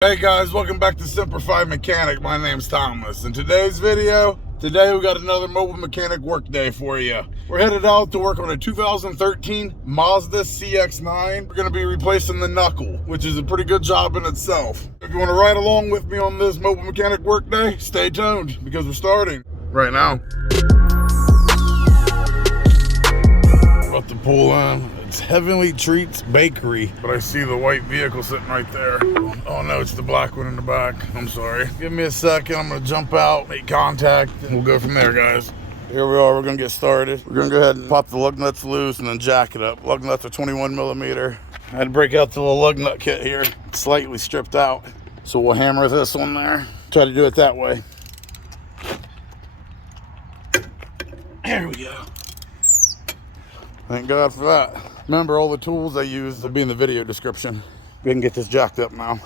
Hey guys, welcome back to Semper Fi Mechanic. My name's Thomas. In today's video, we got another mobile mechanic work day for you. We're headed out to work on a 2013 Mazda CX-9. We're going to be replacing the Knuckle, which is a pretty good job in itself. If you want to ride along with me on this mobile mechanic work day, stay tuned because we're starting right now. About to pull in. It's Heavenly Treats Bakery, but I see the white vehicle sitting right there. Oh no, it's the black one in the back. I'm sorry. Give me a second. I'm gonna jump out, make contact, and we'll go from there, guys. Here we are. We're gonna get started. We're gonna go ahead and pop the lug nuts loose and then jack it up. Lug nuts are 21 millimeter. I had to break out the little lug nut kit here. It's slightly stripped out. So we'll hammer this on there. Try to do it that way. There we go. Thank God for that. Remember, all the tools I use will be in the video description. We can get this jacked up now.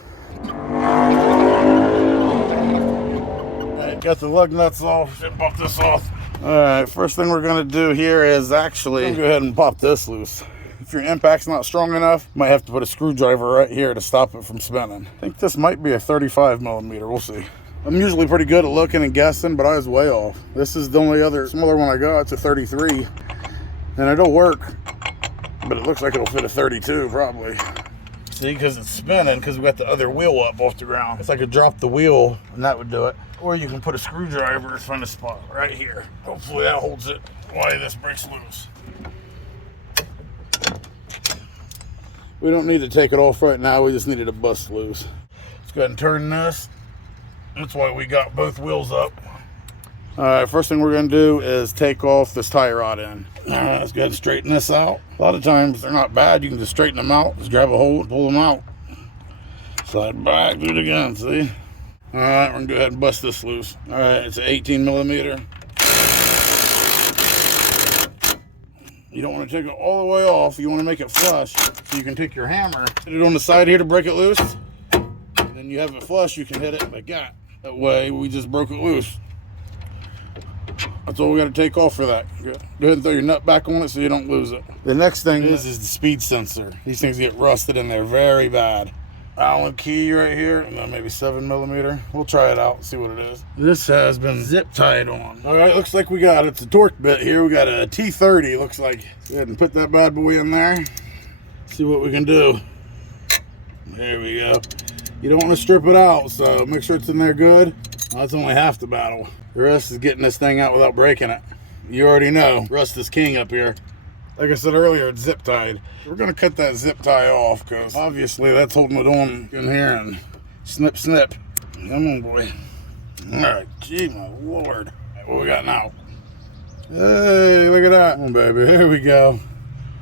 Alright, got the lug nuts off. Should pop this off. Alright, first thing we're gonna do here is actually go ahead and pop this loose. If your impact's not strong enough, you might have to put a screwdriver right here to stop it from spinning. I think this might be a 35 millimeter, we'll see. I'm usually pretty good at looking and guessing, but I was way off. This is the only other smaller one I got. It's a 33. And it'll work, but it looks like it'll fit a 32 probably. See, because it's spinning, because we got the other wheel up off the ground. If I could drop the wheel, and that would do it. Or you can put a screwdriver in front of the spot right here. Hopefully that holds it while this breaks loose. We don't need to take it off right now. We just needed to bust loose. Let's go ahead and turn this. That's why we got both wheels up. Alright, first thing we're going to do is take off this tie rod in. Alright, let's go ahead and straighten this out. A lot of times they're not bad. You can just straighten them out. Just grab a hold, pull them out. Slide back, do it again, see? Alright, we're going to go ahead and bust this loose. Alright, it's an 18 millimeter. You don't want to take it all the way off. You want to make it flush. So you can take your hammer, hit it on the side here to break it loose. And then you have it flush, you can hit it like that. That way we just broke it loose. That's all we got to take off for that. Go ahead and throw your nut back on it so you don't lose it. The next thing is the speed sensor. These things get rusted in there very bad. Allen key right here, and then maybe 7 millimeter. We'll try it out, see what it is. This has been zip tied on. All right, looks like we got it's a torque bit here. We got a T30, looks like. Go ahead and put that bad boy in there. See what we can do. There we go. You don't want to strip it out, so make sure it's in there good. That's only half the battle. The rest is getting this thing out without breaking it. You already know, rust is king up here. Like I said earlier, it's zip tied. We're gonna cut that zip tie off because obviously that's holding it on in here and snip, snip. Come on, boy. All right, gee, my Lord. What we got now? Hey, look at that. Come on, baby, here we go.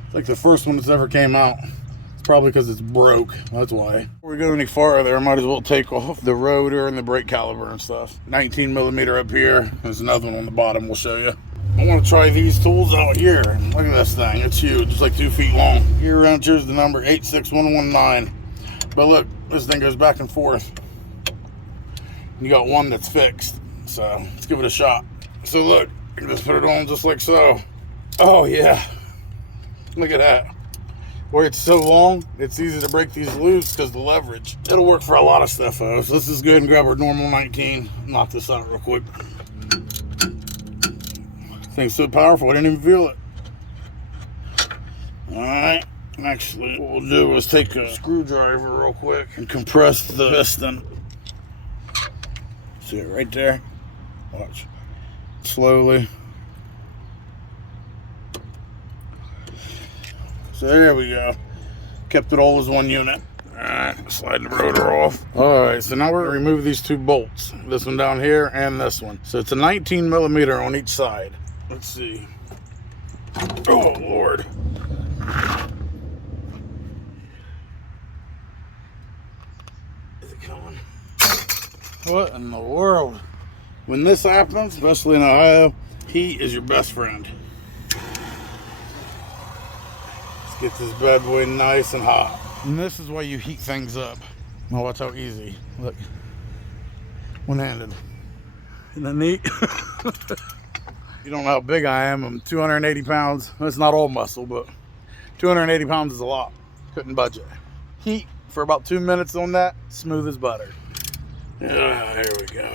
It's like the first one that's ever came out. Probably because it's broke, that's why. Before we go any farther, I might as well take off the rotor and the brake caliper and stuff. 19 millimeter up here. There's another one on the bottom we'll show you. I want to try these tools out here. Look at this thing, it's huge, it's like 2 feet long. Here around here's the number 86119. But look, this thing goes back and forth. You got one that's fixed, so let's give it a shot. So look, you can just put it on just like so. Oh yeah, look at that. Where it's so long, it's easy to break these loose because the leverage. It'll work for a lot of stuff, though. So let's just go ahead and grab our normal 19. Knock this out real quick. Thing's so powerful, I didn't even feel it. Alright, actually, what we'll do is take a screwdriver real quick and compress the piston. See it right there? Watch. Slowly. So there we go. Kept it all as one unit. Alright, slide the rotor off. Alright, so now we're going to remove these 2 bolts. This one down here and this one. So it's a 19 millimeter on each side. Let's see. Oh, Lord. Is it coming? What in the world? When this happens, especially in Ohio, heat is your best friend. Get this bad boy nice and hot. And this is why you heat things up. Now watch how easy. Look. One-handed. Isn't that neat? You don't know how big I am. I'm 280 pounds. That's not all muscle, but 280 pounds is a lot. Couldn't budget. Heat for about 2 minutes on that. Smooth as butter. Here we go.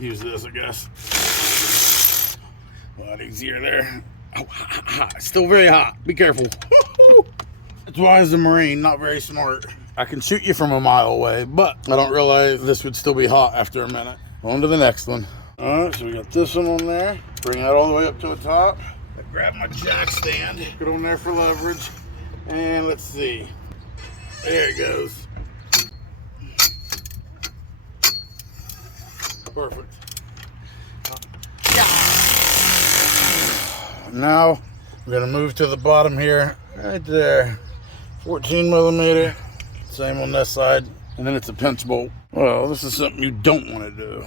Use this, I guess. A lot easier there. Oh, hot. Still very hot. Be careful. That's why as a Marine, not very smart. I can shoot you from a mile away, but I don't realize this would still be hot after a minute. On to the next one. All right, so we got this one on there. Bring that all the way up to the top. Grab my jack stand. Get on there for leverage. And let's see. There it goes. Perfect. Now we're gonna move to the bottom here, right there. 14 millimeter. Same on this side. And then it's a pinch bolt. Well, this is something you don't want to do.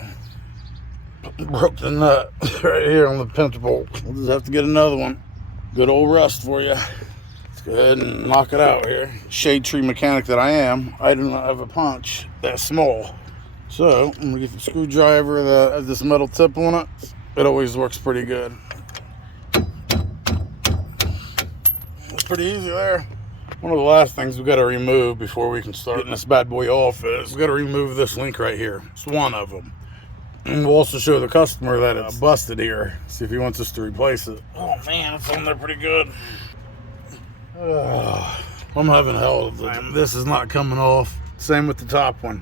Broke the nut right here on the pinch bolt. We'll just have to get another one. Good old rust for you. Let's go ahead and knock it out here. Shade tree mechanic that I am, I do not have a punch that small. So I'm gonna get the screwdriver that has this metal tip on it. It always works pretty good. It's pretty easy there. One of the last things we got to remove before we can start getting this bad boy off is we got to remove this link right here. It's one of them. And we'll also show the customer that it's busted here. See if he wants us to replace it. Oh man, it's on there pretty good. I'm having hell of a time. This is not coming off. Same with the top one.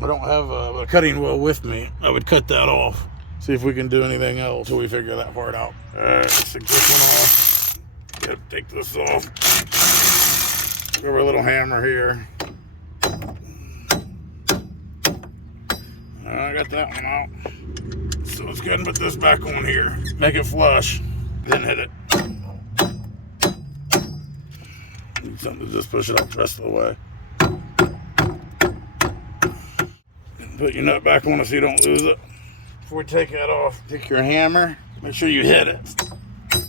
I don't have a cutting wheel with me. I would cut that off. See if we can do anything else until we figure that part out. Alright, let's take this one off. Yep, take this off. Grab our little hammer here. I got that one out. So let's go ahead and put this back on here. Make it flush. Then hit it. Need something to just push it out the rest of the way. And put your nut back on it so you don't lose it. Before we take that off, take your hammer. Make sure you hit it.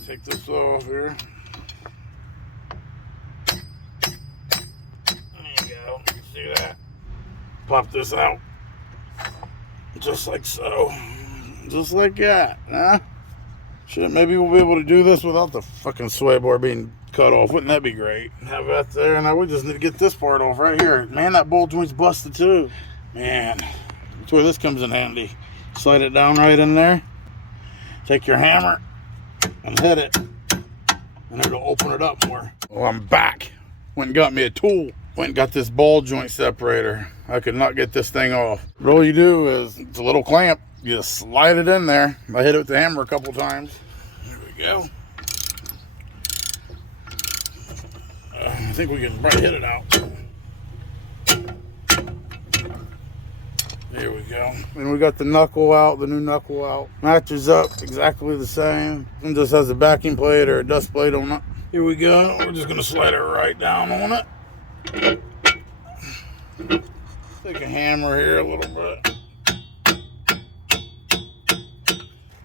Take this off here. Do that. Pop this out. Just like so. Just like that. Huh? Shit, maybe we'll be able to do this without the fucking sway bar being cut off. Wouldn't that be great? Have that there. Now we just need to get this part off right here. Man, that ball joint's busted too. Man, that's where this comes in handy. Slide it down right in there. Take your hammer and hit it. And it'll open it up more. Well, I'm back. Went and got me a tool. Went and got this ball joint separator. I could not get this thing off. But all you do is, it's a little clamp. You just slide it in there. I hit it with the hammer a couple times. There we go. I think we can probably hit it out. There we go. And we got the knuckle out, the new knuckle out. Matches up exactly the same. It just has a backing plate or a dust plate on it. Here we go. We're just gonna slide it right down on it. Take a hammer here a little bit.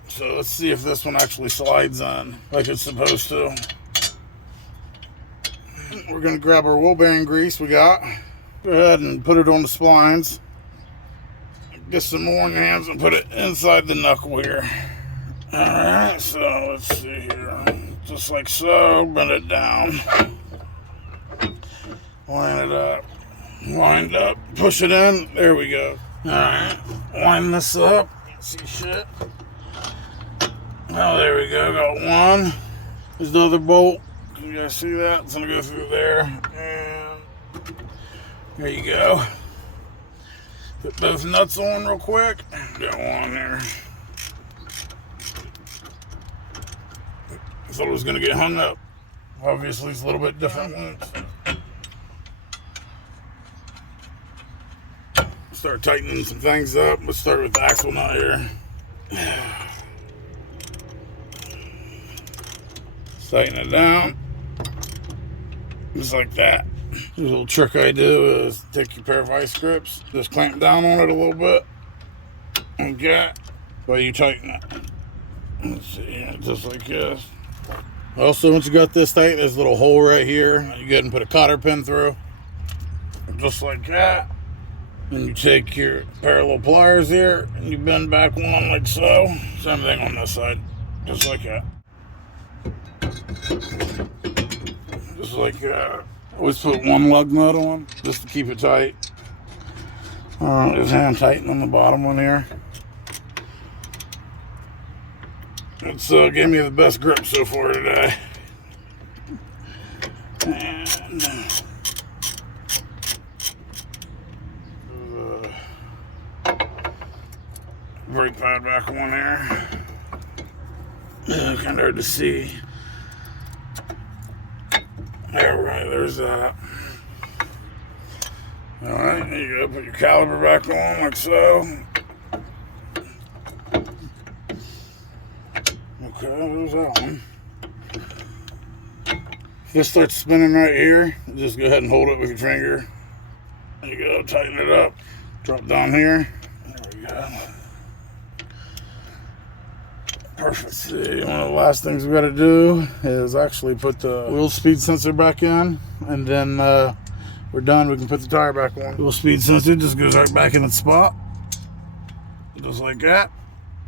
So let's see if this one actually slides on like it's supposed to. We're gonna grab our wheel bearing grease we got. Go ahead and put it on the splines. Get some more in your hands and put it inside the knuckle here. Alright, so let's see here. Just like so, bend it down. Line it up. Wind up. Push it in. There we go. Alright. Wind this up. Can't see shit. Oh, there we go. Got one. There's the other bolt. You guys see that? It's going to go through there. And there you go. Put both nuts on real quick. Got one there. I thought it was going to get hung up. Obviously, it's a little bit different. Start tightening some things up. Let's start with the axle nut here. Tighten it down. Just like that. The little trick I do is take your pair of vice grips, just clamp down on it a little bit. Okay. While you tighten it. Let's see, just like this. Also, once you got this tight, there's a little hole right here. You go ahead and put a cotter pin through. Just like that. Then you take your parallel pliers here and you bend back one like so. Same thing on this side. Just like that. Just like that. Always put one lug nut on just to keep it tight. There's hand tighten on the bottom one here. It's gave me the best grip so far today. And brake pad back on there. Kind of hard to see. There, right, there's that. Alright, there you go. Put your caliper back on like so. Okay, there's that one. If this starts spinning right here, just go ahead and hold it with your finger. There you go, tighten it up. Drop down here. There we go. Perfect. See, one of the last things we got to do is actually put the wheel speed sensor back in, and then we're done. We can put the tire back on. Wheel speed sensor just goes right back in its spot, just like that.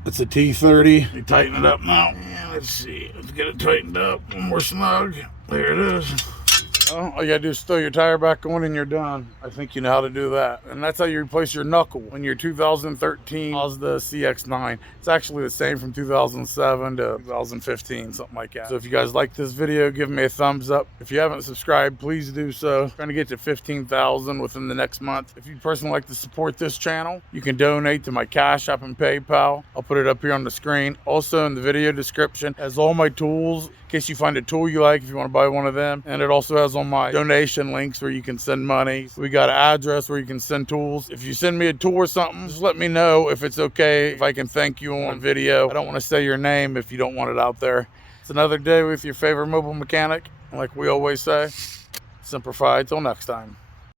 It's a T30. You tighten it up now. Yeah, let's see. Let's get it tightened up. One more snug. There it is. Well, all you gotta do is throw your tire back on and you're done. I think you know how to do that. And that's how you replace your knuckle on your 2013 Mazda CX-9. It's actually the same from 2007 to 2015, something like that. So if you guys like this video, give me a thumbs up. If you haven't subscribed, please do so. Trying to get to 15,000 within the next month. If you personally like to support this channel, you can donate to my Cash App and PayPal. I'll put it up here on the screen. Also in the video description has all my tools, in case you find a tool you like, if you want to buy one of them. And it also has all my donation links where you can send money. We got an address where you can send tools. If you send me a tool or something, just let me know if it's okay, if I can thank you on video. I don't want to say your name if you don't want it out there. It's another day with your favorite mobile mechanic. Like we always say, Semper Fi. Till next time.